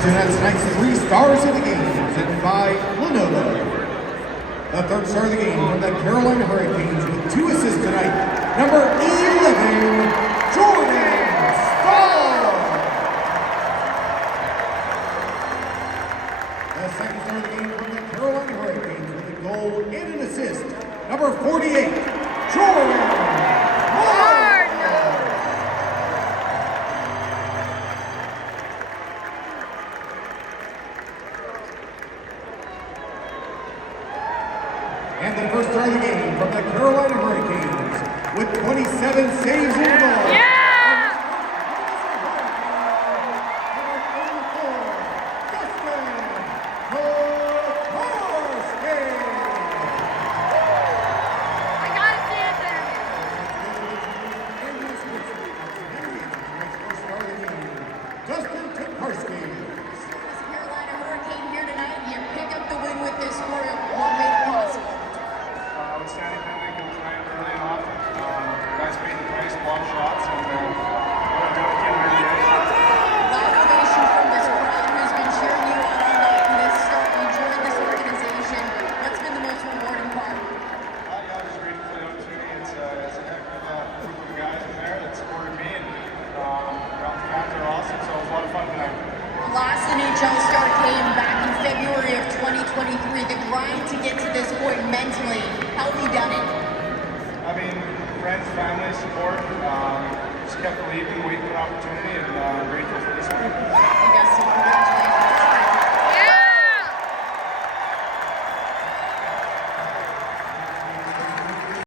Tonight's 3 stars of the game, presented by Lenovo. The third star of the game from the Carolina Hurricanes with 2 assists tonight, number 11, Jordan Staal. The second star of the game from the Carolina Hurricanes with a goal and an assist, number 48, Jordan and the first star of the game from the Carolina Hurricanes with 27 saves and goals. Yeah! Justin Tokarski. Carolina Hurricane here tonight. You pick up the win with this score. What made it possible? Outstanding penalty kill tonight early and often. Guys paid the price, blocked shots, and we're going to do it again here today. Loud ovation from this crowd who's been cheering you on all night in this start. You joined this organization. What's been the most rewarding part? Yeah, it was great to play opportunity. It's a heck of a group of guys in there that supported me, and the fans are awesome, so it was a lot of fun tonight. Last NHL start came back in February of 2023. The grind to get to this point mentally, how have you done it? I mean, friends, family, support, just kept believing, waiting for an opportunity, and grateful for this one. You got some